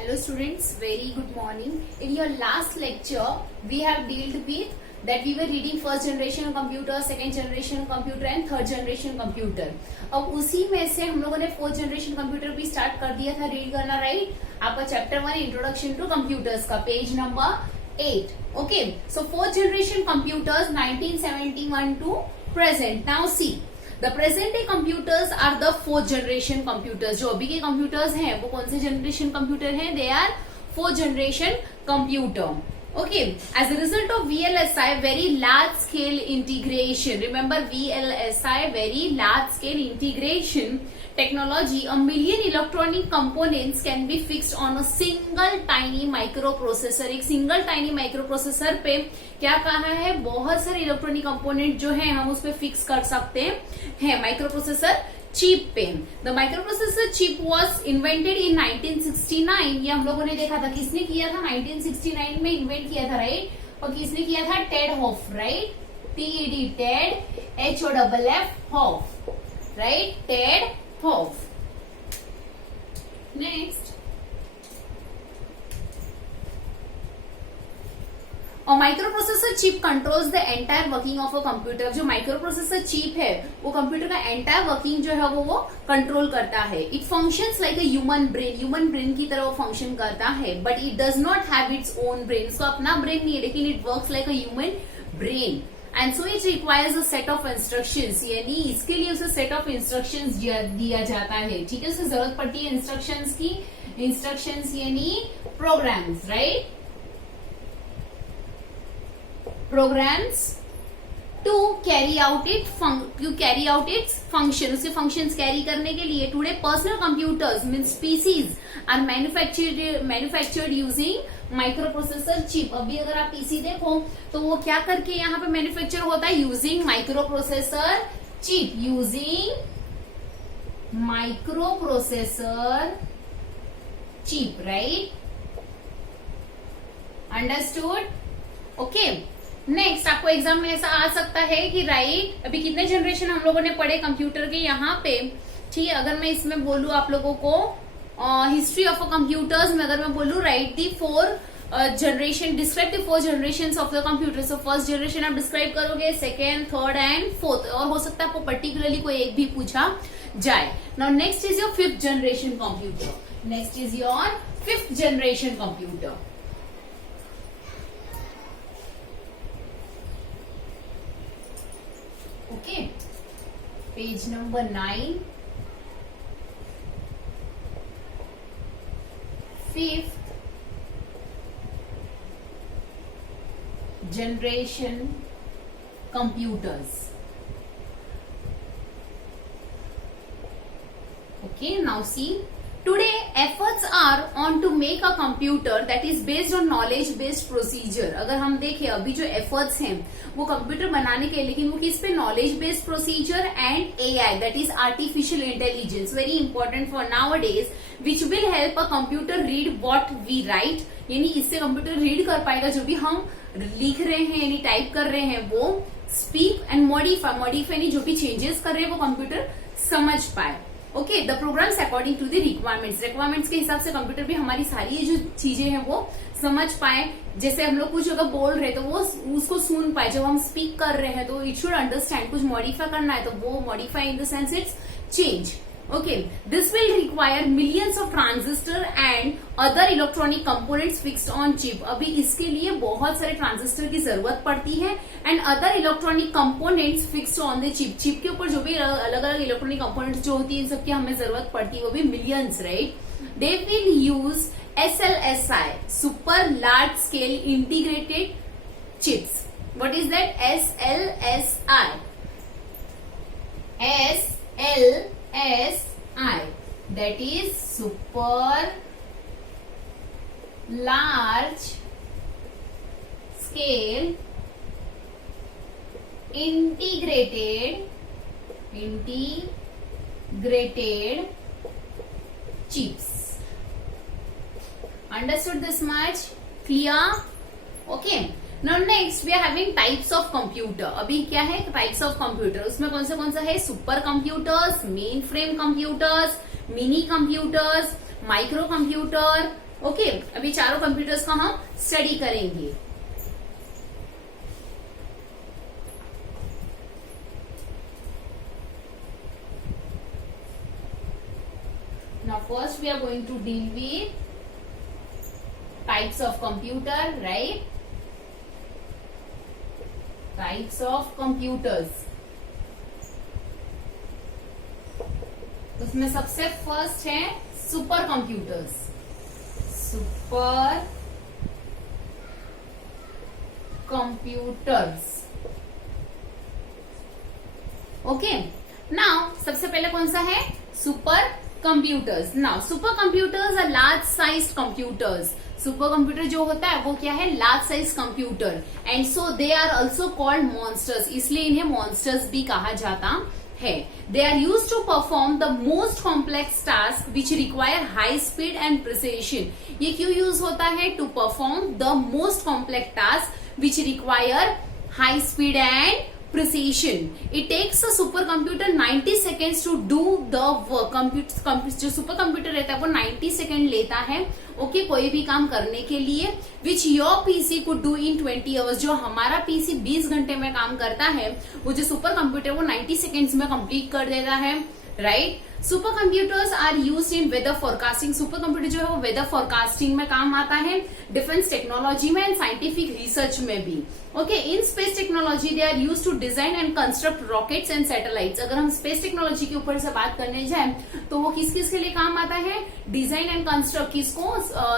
Hello students, very good morning. In your last lecture, we have dealt with that we were reading first generation computer, second generation computer and third generation computer. अब उसी में से हम लोगों ने fourth generation computer भी start कर दिया था रीड करना, राइट? आपका चैप्टर 1 इंट्रोडक्शन टू कंप्यूटर्स का page number 8. Okay, so fourth generation computers 1971 to present. Now see. The present day computers are the fourth generation computers. जो अभी के computers हैं वो कौन से generation computer हैं? They are fourth generation computer. Okay. As a result of VLSI, very large scale integration. Remember VLSI, very large scale integration technology. A million electronic components can be fixed on a single tiny microprocessor. एक single tiny microprocessor पे क्या कहा है? बहुत सारे electronic component जो है हम उस पे फिक्स कर सकते हैं माइक्रोप्रोसेसर चिप पे. The microprocessor chip was invented in 1969. ये हम लोगों ने देखा था. किसने किया था? 1969 में इन्वेंट किया था, राइट? और किसने किया था? Ted Hoff, right? TED, Ted, HOFF, Hoff, right? Ted Hoff. Next, और microprocessor chip controls the entire working of a computer. जो माइक्रोप्रोसेसर चिप है वो कंप्यूटर का एंटायर वर्किंग जो है वो कंट्रोल करता है. It functions like a human brain की तरह वो फंक्शन करता है. But it does not have its own brain. इसको अपना ब्रेन नहीं है, लेकिन it works like a human brain. And so it requires a set of instructions. यानी इसके लिए उसे सेट ऑफ इंस्ट्रक्शंस दिया जाता है. ठीक है, उसे जरूरत पड़ती है इंस्ट्रक्शंस की. इंस्ट्रक्शंस यानी programs, right? Programs to carry out its function. उसके functions carry करने के लिए today personal computers means PCs are manufactured using microprocessor chip. अभी अगर आप PC देखो तो वो क्या करके यहाँ पे मैन्युफैक्चर होता है? Using microprocessor chip. Using microprocessor chip, right? Understood? Okay. Next, आपको एग्जाम में ऐसा आ सकता है कि राइट अभी कितने जनरेशन हम लोगों ने पढ़े कंप्यूटर के यहाँ पे. ठीक है, अगर मैं इसमें बोलूं आप लोगों को हिस्ट्री ऑफ अ कंप्यूटर्स में, अगर मैं बोलूं right the four generation, describe the 4 generation of the computer. So first generation आप डिस्क्राइब करोगे, सेकेंड, थर्ड एंड फोर्थ, और हो सकता है आपको पर्टिकुलरली कोई एक भी पूछा जाए. Now next is your fifth generation computer. Next is your fifth generation computer. Okay, page number 9. Fifth generation computers. Okay, now see. Today efforts are on to make a computer that is based on knowledge based procedure. अगर हम देखें अभी जो efforts हैं वो computer बनाने के, लेकिन वो किस पे? knowledge based procedure and AI, that is artificial intelligence, very important for nowadays, which will help a computer read what we write. यानी इससे कंप्यूटर रीड कर पाएगा जो भी हम लिख रहे हैं यानी टाइप कर रहे हैं वो. स्पीक एंड मॉडिफाई यानी जो भी चेंजेस कर रहे हैं वो कंप्यूटर समझ पाए. Okay, the programs according to the requirements के हिसाब से कंप्यूटर भी हमारी सारी ये जो चीजें हैं वो समझ पाए. जैसे हम लोग कुछ अगर बोल रहे हैं तो वो उसको सुन पाए. जब हम स्पीक कर रहे हैं तो इट शुड अंडरस्टैंड. कुछ मॉडिफाई करना है तो वो modify in the sense it's change. Okay, this will require millions of transistor and other electronic components fixed on chip. अभी इसके लिए बहुत सारे ट्रांजिस्टर की जरूरत पड़ती है and other electronic components fixed on the chip. Chip के ऊपर जो भी अलग अलग इलेक्ट्रॉनिक कंपोनेंट्स जो होती है इन सबकी हमें जरूरत पड़ती है, वो भी millions, right? They will use SLSI, super large scale integrated chips. What is that? SLSI. SLSI, that is super large scale integrated chips. Understood this much? Clear? Okay. Now next we are having types of computer. अभी क्या है types of computer? उसमें कौन सा है? Super computers, main frame computers, mini computers, micro computer, okay, अभी चारों computers का हम स्टडी करेंगे। Now first we are going to deal with types of computer, right? Types of computers. उसमें सबसे फर्स्ट है super computers. Super computers, okay. Now सबसे पहले कौन सा है? Super computers. Now super computers are large size computers. Super computer जो होता है वो क्या है? Large size computer. And so they are also called monsters, इसलिए इन्हें मॉन्स्टर्स भी कहा जाता है। They are use to perform the most complex task which require high speed and precision. ये क्यों यूज होता है? To perform the most complex task which require high speed and precision. It takes a supercomputer 90 seconds to do the work. जो super computer रहता है वो 90 second लेता है, ओके, कोई भी काम करने के लिए, which your PC could do in 20 hours. जो हमारा पीसी 20 घंटे में काम करता है, वो जो सुपर कंप्यूटर वो 90 सेकेंड्स में कंप्लीट कर देता है, right. Super computers are use in weather forecasting. Super computer जो है वो वेदर फोरकास्टिंग में काम आता है, डिफेंस टेक्नोलॉजी में एंड साइंटिफिक रिसर्च में भी, okay. In space technology they are use to design and construct rockets and satellites. अगर हम स्पेस टेक्नोलॉजी के ऊपर से बात करने जाए तो वो किस किस के लिए काम आता है? डिजाइन एंड कंस्ट्रक्ट, किसको?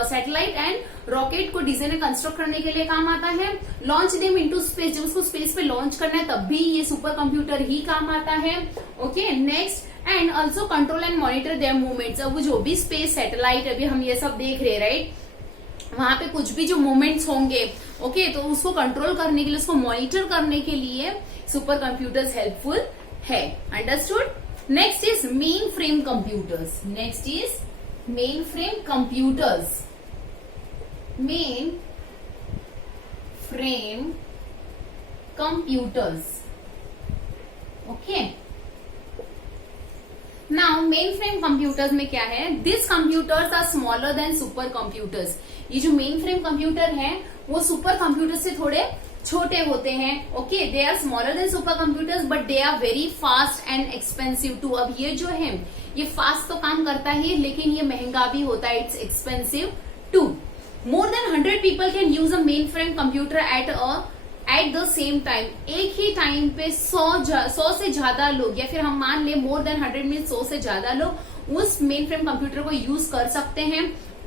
सैटेलाइट एंड रॉकेट को डिजाइन एंड कंस्ट्रक्ट करने के लिए काम आता है। लॉन्च देम इनटू स्पेस, जब उसको स्पेस पे लॉन्च करना है तब भी ये सुपर कंप्यूटर ही काम आता है, okay. Next, and also control and monitor their movements. अब जो भी स्पेस सैटेलाइट अभी हम ये सब देख रहे हैं, राइट, वहां पे कुछ भी जो मूवमेंट्स होंगे, ओके, तो उसको कंट्रोल करने के लिए, उसको मॉनिटर करने के लिए सुपर कंप्यूटर्स हेल्पफुल है। Understood? Next is main frame computers. Next is main frame computers. Main frame computers, okay. Now main frame computers में क्या है? This computers are smaller than super computers. ये जो मेन फ्रेम कंप्यूटर है वो super computer से थोड़े छोटे होते हैं, okay. They are smaller than super computers but they are very fast and expensive too. अब ये जो है ये फास्ट तो काम करता है लेकिन ये महंगा भी होता है, it's expensive too. More than 100 people can use a mainframe computer at the same time. एक ही टाइम पे 100 से ज्यादा लोग, या फिर हम मान ले मोर देन 100 मीन 100 से ज्यादा लोग उस मेन फ्रेम कंप्यूटर को यूज कर सकते हैं।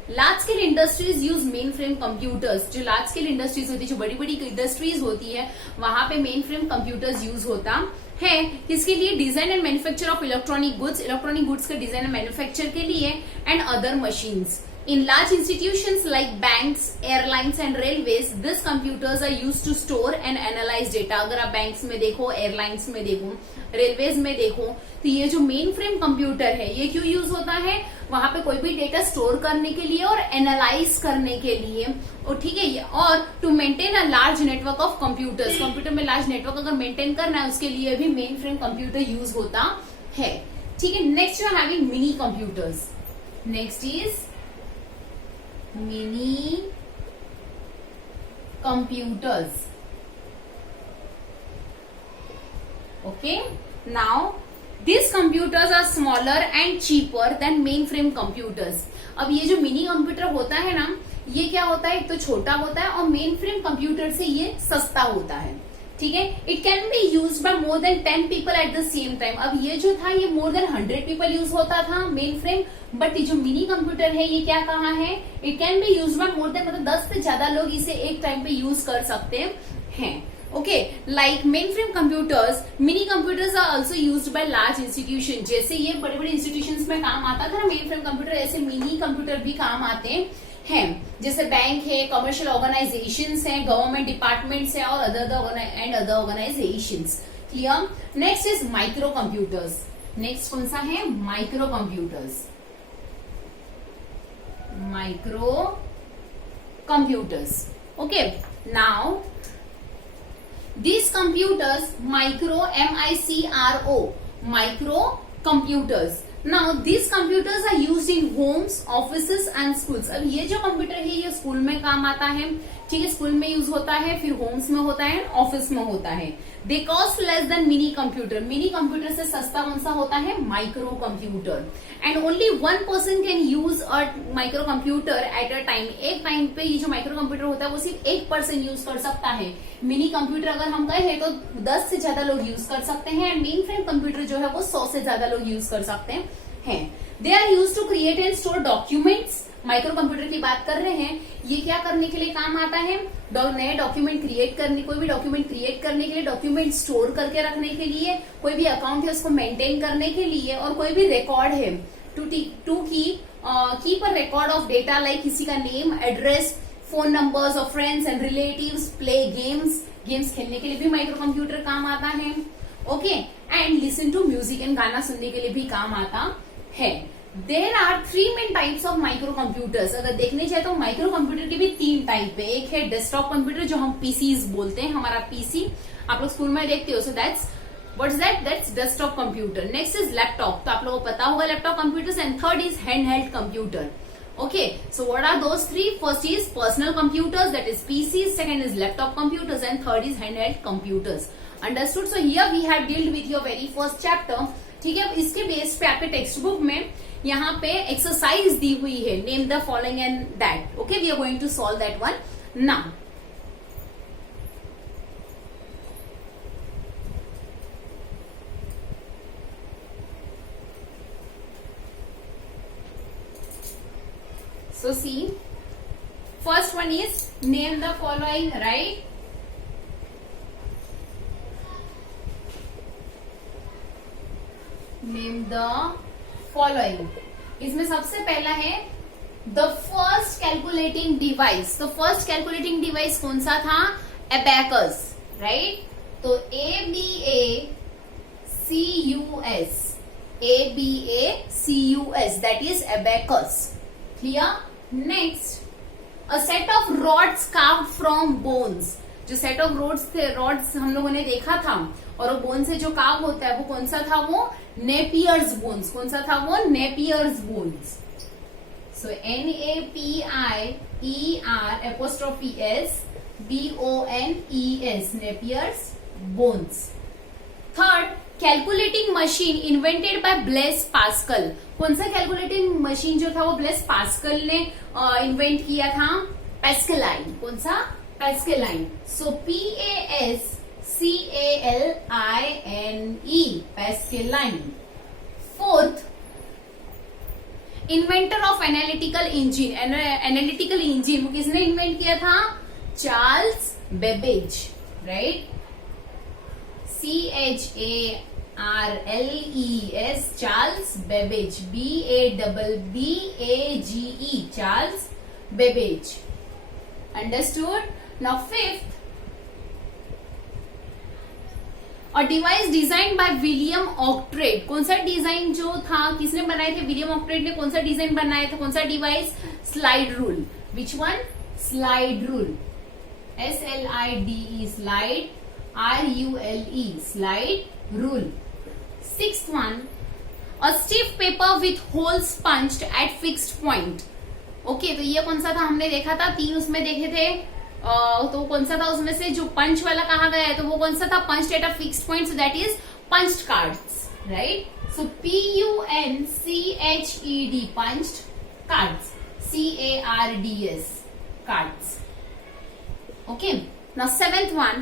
Large scale industries use main frame computers. जो लार्ज स्केल इंडस्ट्रीज होती है, जो बड़ी बड़ी इंडस्ट्रीज होती है, वहां पे मेन फ्रेम कंप्यूटर्स यूज होता है। किसके लिए? Design and manufacture of electronic goods, electronic goods के डिजाइन एंड मैन्युफैक्चर के लिए, and other machines. In large institutions like banks, airlines and railways, these computers are used to store and analyze data. अगर आप banks में देखो, airlines में देखो, railways में देखो, तो ये जो मेन फ्रेम कंप्यूटर है ये क्यों यूज होता है? वहां पे कोई भी डेटा स्टोर करने के लिए और एनालाइज करने के लिए, और ठीक है, और to maintain a large network of computers. Computer में लार्ज नेटवर्क अगर मेंटेन करना है उसके लिए भी मेन फ्रेम कंप्यूटर यूज होता है, ठीक है। Next you are having mini computers. Next is mini computers, okay. Now these computers are smaller and cheaper than mainframe computers. अब ये जो मिनी कंप्यूटर होता है ना, ये क्या होता है? एक तो छोटा होता है और मेन फ्रेम कंप्यूटर से ये सस्ता होता है, ठीक है। It can be use by more than 10 people at the same time. अब ये जो था ये मोर देन 100 पीपल यूज होता था मेन फ्रेम, बट ये जो मिनी कंप्यूटर है ये क्या कहा है? It can be use by more than, मतलब 10 से ज्यादा लोग इसे एक टाइम पे यूज कर सकते हैं, okay. Like main frame computers, mini computers are also use by large institution. जैसे ये बड़े बड़े इंस्टीट्यूशन में काम आता था ना मेन फ्रेम कंप्यूटर, ऐसे मिनी कंप्यूटर भी काम आते हैं। जैसे बैंक है, कमर्शियल ऑर्गेनाइजेशंस हैं, गवर्नमेंट डिपार्टमेंट्स हैं और other organisations. Clear? Next is micro computers. Next कौन सा है? Micro computers. Micro computers, okay. Now these computers, micro, MICRO, micro computers. Now these computers are used in Holmes, offices and schools. अब ये जो computer है ये school में काम आता है, ठीक है, स्कूल में यूज होता है, फिर होम्स में होता है, ऑफिस में होता है। They cost less than mini computer. Mini computer से सस्ता कौन सा होता है? Micro computer. And only 1 person can use a micro computer at a time. एक टाइम पे ये जो माइक्रो कंप्यूटर होता है वो सिर्फ 1 person यूज कर सकता है। मिनी कंप्यूटर अगर हम कहें तो 10 से ज्यादा लोग यूज कर सकते हैं, एंड मेन फ्रेम कंप्यूटर जो है वो 100 से ज्यादा लोग यूज कर सकते हैं। They are use to create and store documents. Micro computer की बात कर रहे हैं, ये क्या करने के लिए काम आता है? नए डॉक्यूमेंट क्रिएट करने, कोई भी डॉक्यूमेंट क्रिएट करने के लिए, डॉक्यूमेंट स्टोर करके रखने के लिए, कोई भी अकाउंट है उसको मेंटेन करने के लिए, और कोई भी रिकॉर्ड है to keep a record of data like किसी का name, address, phone numbers of friends and relatives, play games खेलने के लिए भी माइक्रो कंप्यूटर काम आता है। Okay, and listen to music, and गाना सुनने के लिए भी काम आता है। There are 3 main types of micro computers. अगर देखने जाए तो माइक्रो कंप्यूटर के भी 3 टाइप है। एक है डेस्कटॉप कंप्यूटर जो हम पीसीज बोलते हैं, हमारा पीसी आप लोग स्कूल में देखते हो, so what's that's desktop computer. Next is laptop, तो आप लोगों को पता होगा laptop computers. And third is hand computer. Okay, so what are those 3? First is personal computers, that is PCs. Second is laptop computers, and third is handheld computers. Understood? So here we have dealt with your very first chapter. ठीक है, अब इसके base पे आपके text book में यहाँ पे exercise दी हुई है, name the following and that. Okay, we are going to solve that one now. So see, first one is name the following, right? Name the following. इसमें सबसे पहला है the first calculating device. तो first calculating device कौन सा था? Abacus, right? तो ABACUS, that is abacus. Clear? Next, a set of rods carved from bones. जो सेट ऑफ रॉड्स हम लोगों ने देखा था, और वो बोन से जो कार्व होता है वो कौन सा था? वो नेपियर्स बोन्स। कौन सा था वो? Napier's bones. So NAPIER'(BONES), Napier's bones. Third, calculating machine invented by Blaise Pascal. कौन सा कैलकुलेटिंग मशीन जो था वो ब्लेस पास्कल ने इन्वेंट किया था? पैस्कलाइन। कौन सा? Pascaline. So PASCALINE, Pascaline. Fourth, inventor of analytical engine. Analytical engine किसने इन्वेंट किया था? Charles Babbage, right? CHARLES, Charles Babbage, BABBAGE, Charles Babbage. Understood? Now fifth, और device design by William Oughtred. कौन सा डिजाइन जो था, किसने बनाए थे? विलियम ऑक्ट्रेट ने कौन सा डिजाइन बनाया था? कौन सा device? Slide rule. Which one? Slide rule. SLIDE, slide, RULE, slide rule. Sixth one, a stiff paper with holes punched at fixed point. Okay, तो ये कौन सा था? हमने देखा था 3 उसमें देखे थे, तो कौन सा था उसमें से जो पंच वाला कहा गया है? तो वो कौन सा था? punched at a fixed point, so that is punched cards, right? So PUNCHED, punched cards, CARDS, cards. Okay, now seventh one,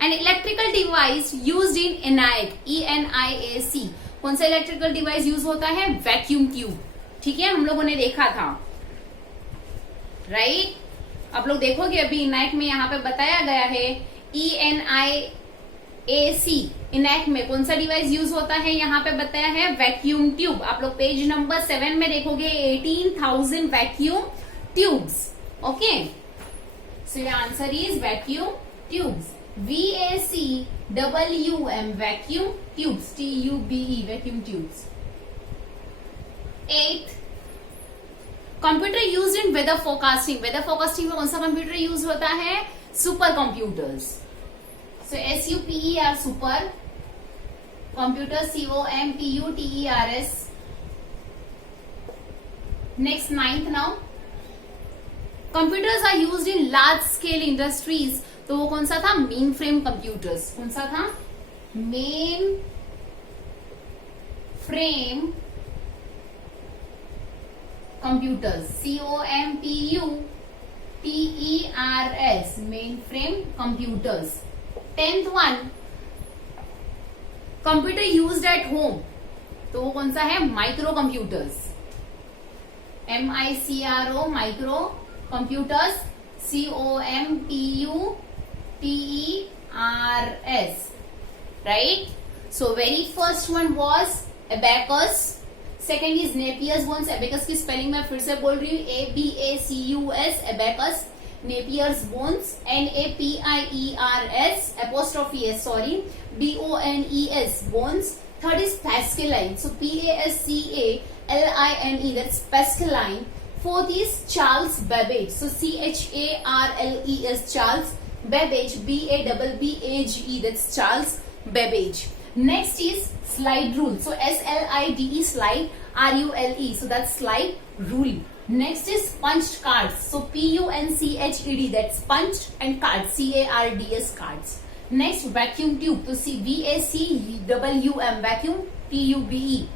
an electrical device used in ENIAC, ENIAC. कौन सा इलेक्ट्रिकल डिवाइस यूज होता है? Vacuum tube. ठीक है, हम लोगों ने देखा था, राइट? आप लोग देखोगे अभी ENIAC में यहाँ पे बताया गया है ENIAC। ENIAC में कौन सा डिवाइस यूज होता है? यहाँ पे बताया है वैक्यूम ट्यूब। आप लोग पेज नंबर 7 में देखोगे 18,000 vacuum tubes. Okay, so your answer is vacuum tubes. VACWM, vacuum tubes, TUBE, vacuum tubes. 8th, computer use in weather forecasting. Weather forecasting में कौन सा कंप्यूटर यूज होता है? Super computers. So SUPER, super computer, COMPUTERS, next ninth now, computers are used in large scale industries, तो वो कौन सा था? Main frame computers. कौन सा था? Main frame computers, COMPUTERS, main frame computers. 10th one, computer used at home, तो वो कौन सा है? Micro computers, MICRO, micro computers, COMPUTERS, right? So very first one was abacus, second is Napier's bones. Abacus की spelling मैं फिर से बोल रही हूँ, ABACUS, abacus, Napier's bones, NAPIERS, apostrophe S, sorry, BONES, bones. Third is Pascaline, so PASCALINE, that's Pascaline. Fourth is Charles Babbage, so CHARLES, Charles Babbage, BABBAGE, that's Charles Babbage. Next is slide rule, so SLIDE, slide, RULE, so that's slide rule. Next is punched cards, so PUNCHED, that's punched, and cards, CARDS, cards. Next, vacuum tube, so VACWM, vacuum, TUBE,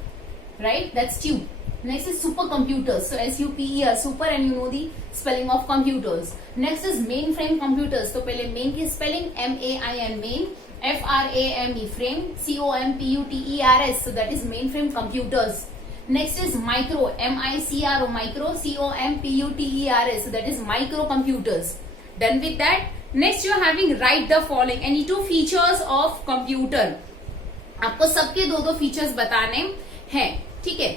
right? That's tube. Next is supercomputers, so SUPER, super, and you know the spelling of computers. Next is mainframe computers, तो पहले main की spelling MAIN, main, FRAME, frame, COMPUTERS, so that is mainframe computers. Next is micro, MICRO, micro, COMPUTERS, so that is micro computers. Done with that. Next you are having write the following, any two features of computer. आपको सबके दो दो features बताने हैं, ठीक है?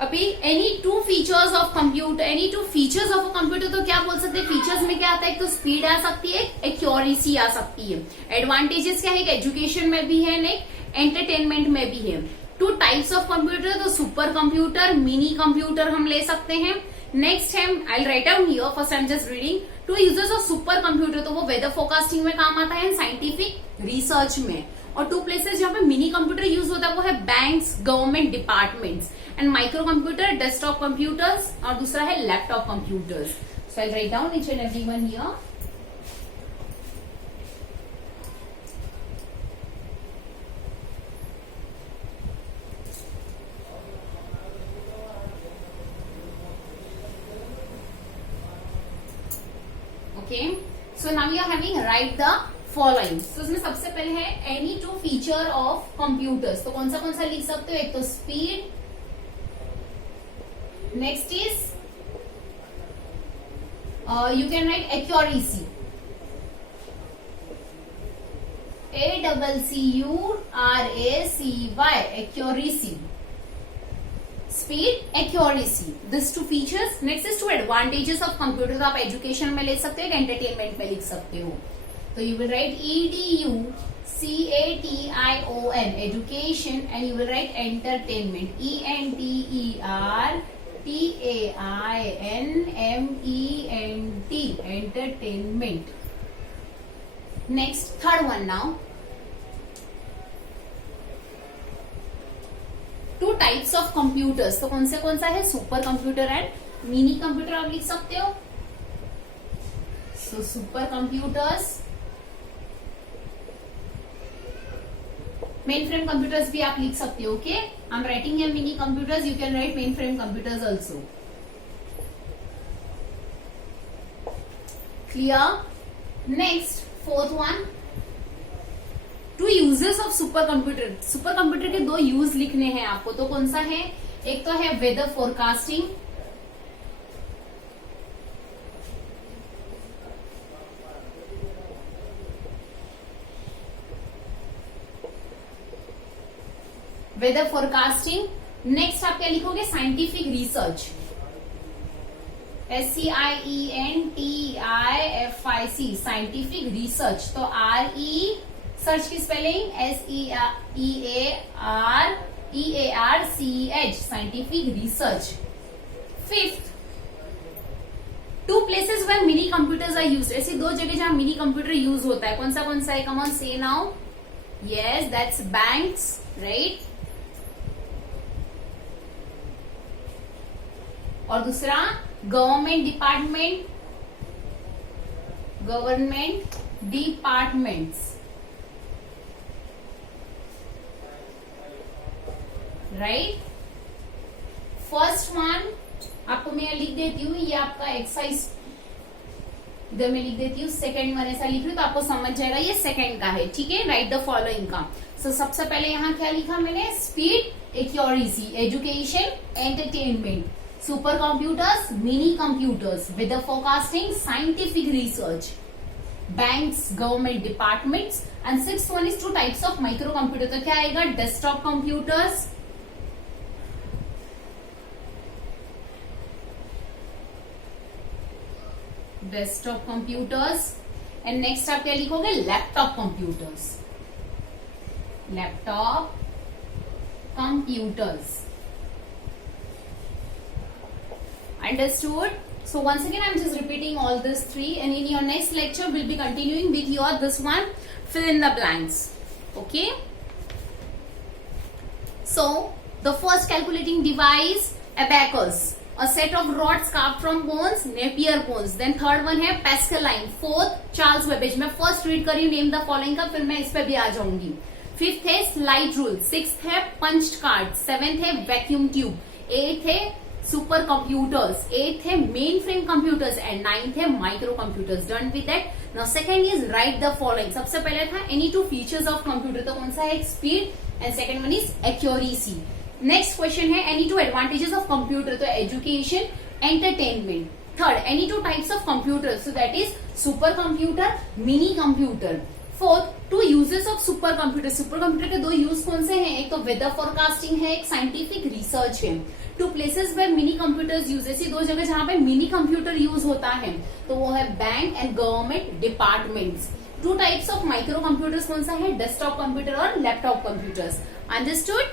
अभी any two features of computer, any two features of a computer, तो क्या बोल सकते हैं? फीचर्स में क्या आता है? एक तो स्पीड आ सकती है, एक्यूरेसी आ सकती है। एडवांटेजेस क्या है? एजुकेशन में भी है, नहीं एंटरटेनमेंट में भी है। टू टाइप्स ऑफ कंप्यूटर, तो सुपर कंप्यूटर, मिनी कंप्यूटर हम ले सकते हैं। नेक्स्ट है, I write down here, first I am just reading. Two users of super computer, तो वो वेदर फोरकास्टिंग में काम आता है, साइंटिफिक रिसर्च में। और टू प्लेसेस जहां पे मिनी कंप्यूटर यूज होता है वो है banks, government departments, and micro computer, desktop computers, और दूसरा है laptop computers. So I write down each and everyone here. Okay, so now you are having write the following. So इसमें सबसे पहले है any two feature of computers, तो कौन सा लिख सकते हो? एक तो speed, next is you can write accuracy, ACCURACY, accuracy, speed, accuracy, these two features. Next is two advantages of computer, तो आप एजुकेशन में ले सकते हो, एंटरटेनमेंट में लिख सकते हो, तो you will write EDUCATION, education, and you will write entertainment, ENTERTAINMENT, entertainment. Next, third one now. Two types of computers, तो कौन सा है? Super computer and mini computer आप लिख सकते हो। So super computers, main frame computers भी आप लिख सकते हो। Okay, I am writing your mini computers, you can write main frame computers also. Clear? Next, fourth one, two uses of super computer. Super computer के दो use लिखने हैं आपको, तो कौन सा है? एक तो है weather forecasting, weather forecasting. Next आप क्या लिखोगे? Scientific research, SCIENTIFIC, scientific research, तो RE सर्च की spelling SEARCH, scientific research. Fifth, two places where mini computers are used, ऐसी दो जगह जहां मिनी कंप्यूटर यूज होता है, कौन सा है? कम ऑन से now. Yes, that's banks, right? और दूसरा government departments, right. First one आपको मैं लिख देती हूँ, ये आपका एक्सरसाइज इधर मैं लिख देती हूँ, सेकंड वन ऐसा लिख रही हूँ तो आपको समझ जाएगा ये सेकंड का है, ठीक है। राइट द फॉलोइंग का। सो सबसे पहले यहाँ क्या लिखा मैंने, speed, accuracy, education, entertainment, super computers, mini computers, weather forecasting, scientific research, banks, government departments, and sixth one is two types of micro computer. तो क्या आएगा, डेस्कटॉप कंप्यूटर्स, एंड नेक्स्ट आप क्या लिखोगे, laptop computers, Understood? So once again I'm just repeating all these three, and in your next lecture we'll be continuing with your this one, fill in the blanks. Okay? So the first calculating device, abacus, a set of rods carved from bones, Napier bones. Then third one है Pascaline, fourth Charles Babbage. मैं first read कर रही हूँ, name the following का, फिर मैं इस पे भी आ जाऊंगी। फिफ्थ है स्लाइड रूल, सिक्स्थ है पंच्ड कार्ड, सेवेंथ है वैक्यूम ट्यूब, एट्थ है सुपर कंप्यूटर्स, एट्थ है main frame computers, and ninth है micro computers. Done with that. Now second is right the following. सबसे पहले था any two features of computer, तो कौन सा है, speed, and second one is accuracy. Next question है any two advantages of computer, तो education, entertainment. Third any two types of computer, so that is super computer, mini computer. Fourth two uses of super computer, super computer के दो use कौन से हैं, एक तो weather forecasting है, एक साइंटिफिक रिसर्च है। Two places where mini computers use, ऐसी दो जगह जहां पे मिनी कंप्यूटर यूज होता है, तो वो है bank and government departments. To types of micro computers कौन सा है, डेस्कटॉप कंप्यूटर और लैपटॉप कंप्यूटर्स। अंडरस्टूड?